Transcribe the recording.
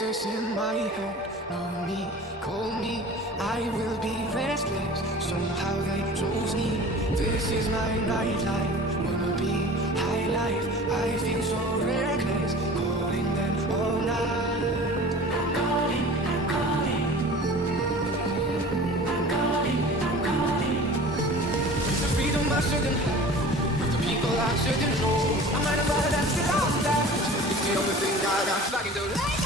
voices in my head know me, call me. I will be restless. Somehow they chose me. This is my nightlife. Wanna be high life. I feel so reckless. Calling them all night. I'm calling, I'm calling. I'm calling, I'm calling. It's the freedom I shouldn't have. With the people I shouldn't know. I might have had that still out that. It's the only thing I got. I can do it.